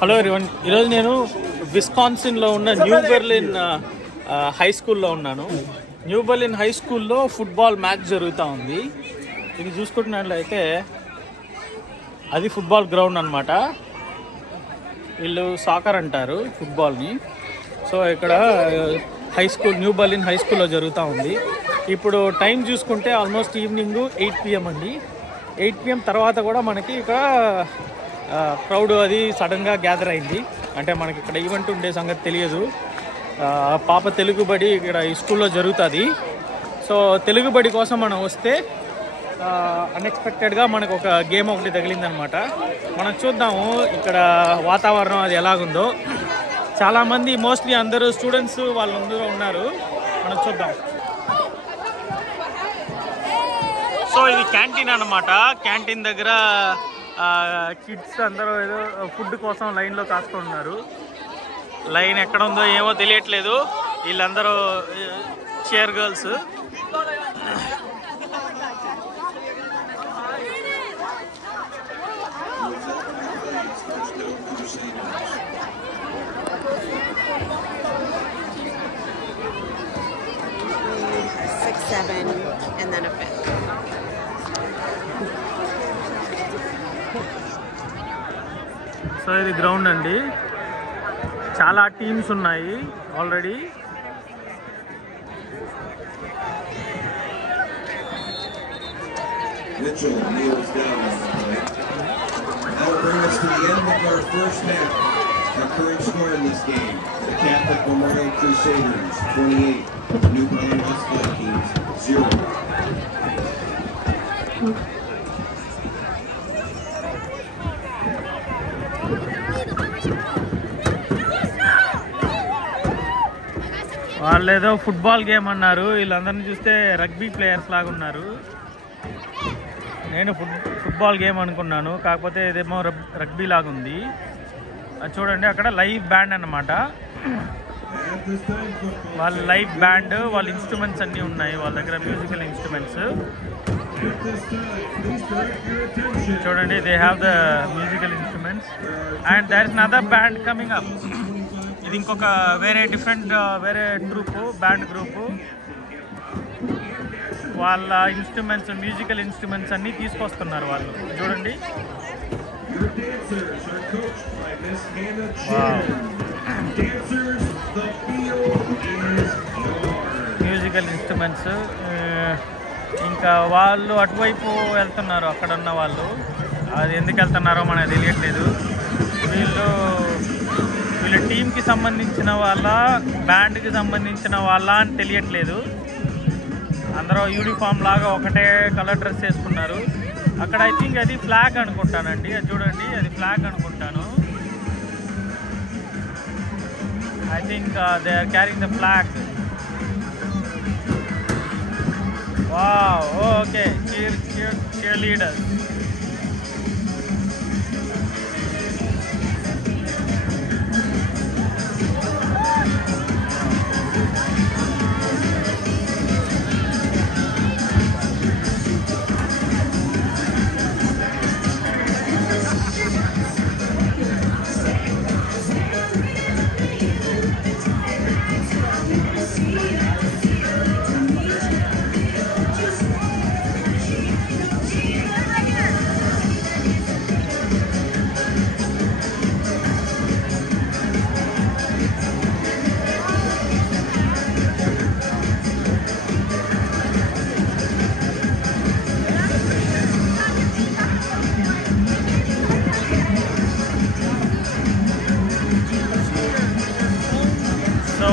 Hello everyone, ఈరోజు నేను విస్కాన్సిన్లో ఉన్న న్యూ బెర్లిన్ హై స్కూల్లో ఉన్నాను. న్యూ బెర్లిన్ హై స్కూల్లో ఫుట్బాల్ మ్యాచ్ జరుగుతూ ఉంది. ఇది చూసుకుంటున్నట్లయితే అది ఫుట్బాల్ గ్రౌండ్ అనమాట. వీళ్ళు సాకర్ అంటారు ఫుట్బాల్ని. సో ఇక్కడ high school new Berlin high స్కూల్లో జరుగుతూ ఉంది. ఇప్పుడు టైం చూసుకుంటే ఆల్మోస్ట్ ఈవినింగ్ 8 PM అండి. 8 PM తర్వాత కూడా మనకి ఇక్కడ క్రౌడ్ అది సడన్గా గ్యాదర్ అయింది. అంటే మనకి ఇక్కడ ఈవెంట్ ఉండే సంగతి తెలియదు. పాప తెలుగు బడి ఇక్కడ ఈ స్కూల్లో జరుగుతుంది. సో తెలుగు బడి కోసం మనం వస్తే అన్ఎక్స్పెక్టెడ్గా మనకు ఒక గేమ్ ఒకటి తగిలిందనమాట. మనం చూద్దాము ఇక్కడ వాతావరణం అది ఎలాగుందో. చాలామంది మోస్ట్లీ అందరూ స్టూడెంట్స్ వాళ్ళందరూ ఉన్నారు. మనం చూద్దాం. సో ఇది క్యాంటీన్ అనమాట. క్యాంటీన్ దగ్గర కిడ్స్ అందరూ ఏదో ఫుడ్ కోసం లైన్లో కాస్తున్నారు. లైన్ ఎక్కడ ఉందో ఏమో తెలియట్లేదు. వీళ్ళందరూ చైర్ గర్ల్స్. సో ఇది గ్రౌండ్ అండి. చాలా టీమ్స్ ఉన్నాయి already. Mitchell kneels down on the play. That will bring us to the end of our first half. Our current score in this game: the Catholic Memorial Crusaders 28, New Bern West Vikings 0. వాళ్ళు ఏదో football game అన్నారు. వీళ్ళందరినీ చూస్తే rugby players లాగా ఉన్నారు. నేను football game అనుకున్నాను, కాకపోతే ఇదేమో రగ్బీ లాగా ఉంది. అది చూడండి, అక్కడ లైవ్ బ్యాండ్ అన్నమాట. వాళ్ళ లైవ్ బ్యాండ్, వాళ్ళ ఇన్స్ట్రుమెంట్స్ అన్నీ ఉన్నాయి వాళ్ళ దగ్గర, మ్యూజికల్ ఇన్స్ట్రుమెంట్స్. చూడండి, they have the musical instruments and there is another band coming up. ఇది ఇంకొక వేరే డిఫరెంట్ వేరే గ్రూపు, బ్యాండ్ గ్రూపు. వాళ్ళ ఇన్స్ట్రుమెంట్స్, మ్యూజికల్ ఇన్స్ట్రుమెంట్స్ అన్నీ తీసుకొస్తున్నారు వాళ్ళు. చూడండి, మ్యూజికల్ ఇన్స్ట్రుమెంట్స్. ఇంకా వాళ్ళు అటువైపు వెళ్తున్నారు, అక్కడ ఉన్న వాళ్ళు. అది ఎందుకు వెళ్తున్నారో మనకు తెలియట్లేదు. వీళ్ళ టీంకి సంబంధించిన వాళ్ళ, బ్యాండ్కి సంబంధించిన వాళ్ళ అని తెలియట్లేదు. అందరూ యూనిఫామ్ లాగా ఒకటే కలర్ డ్రెస్ వేసుకున్నారు. అక్కడ ఐ థింక్ అది ఫ్లాగ్ అనుకుంటానండి. అది చూడండి, అది ఫ్లాగ్ అనుకుంటాను. I think they are carrying the flag. Wow, okay, cheer leaders.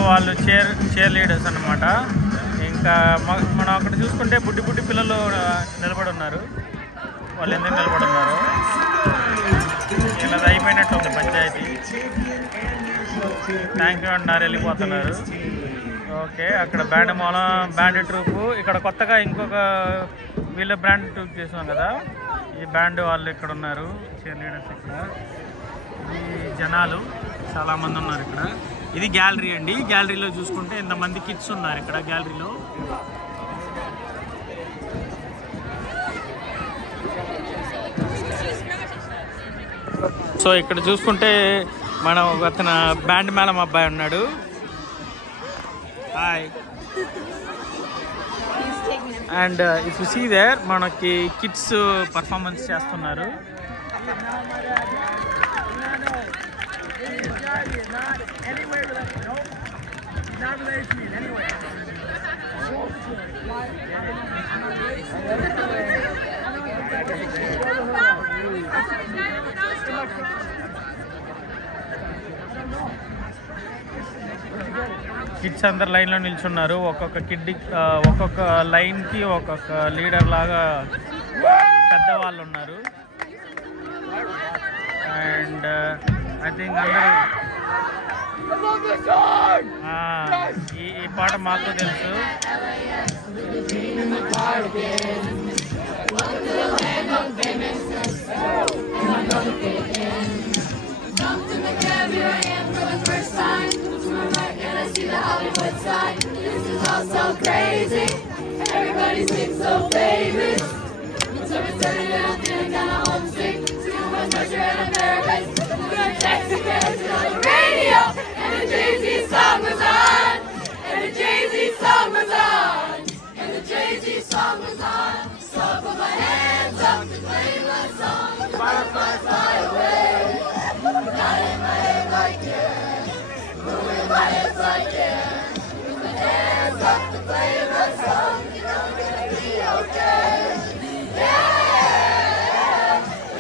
వాళ్ళు చైర్ లీడర్స్ అన్నమాట. ఇంకా మనం అక్కడ చూసుకుంటే బుడ్డి పిల్లలు నిలబడి ఉన్నారు. వాళ్ళు ఎందుకు నిలబడి ఉన్నారు? ఇలా అయిపోయినట్టు ఉంది పంచాయతీ. థ్యాంక్ యూ అంటున్నారు, వెళ్ళిపోతున్నారు. ఓకే, అక్కడ బ్యాండ్ ట్రూపు. ఇక్కడ కొత్తగా ఇంకొక వీళ్ళ బ్యాండ్ ట్రూప్ చేసాం కదా, ఈ బ్యాండ్ వాళ్ళు ఇక్కడ ఉన్నారు, చైర్ లీడర్స్. ఇక్కడ ఈ జనాలు చాలామంది ఉన్నారు ఇక్కడ. ఇది గ్యాలరీ అండి. గ్యాలరీలో చూసుకుంటే ఎంతమంది కిడ్స్ ఉన్నారు ఇక్కడ గ్యాలరీలో. సో సో ఇక్కడ చూసుకుంటే మనం అతను బ్యాండ్ మేళం అబ్బాయి ఉన్నాడు. Hi. And if you see there మనకి కిడ్స్ పర్ఫార్మెన్స్ చేస్తున్నారు. కిడ్స్ అందరు లైన్లో నిల్చున్నారు. ఒక్కొక్క కిడ్ ఒక్కొక్క లైన్కి ఒక్కొక్క లీడర్ లాగా పెద్దవాళ్ళు ఉన్నారు. అండ్ ఐ థింక్ అందరూ ఈ పాట మాకు తెలుసు. The Hollywood side. This is all so crazy. Everybody seems so famous. So we're turning it up, feeling kinda homesick. Too much pressure and embarrassment. We're gonna text the kids on the radio, and the Jay-Z song was on. And the Jay-Z song was on. And the Jay-Z song was on. So I put my hands up to play my song. Firefly, fly away. Got in my head like yeah. Moving my hips like yeah. With my hands up to play my song. You know I'm gonna be okay. Yeah.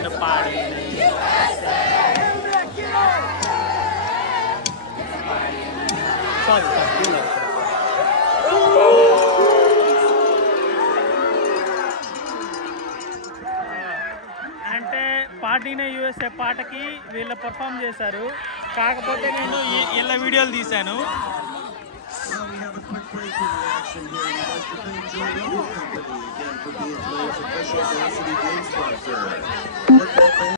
The party in the USA. అంటే పార్టీనే USA పాటకి వీళ్ళు perform చేశారు. కాకపోతే నేను ఇలా వీడియోలు తీశాను. Well, we have a quick break in the action here. We'd like to thank Joe Road Company again for being today's official varsity game sponsor. Football fans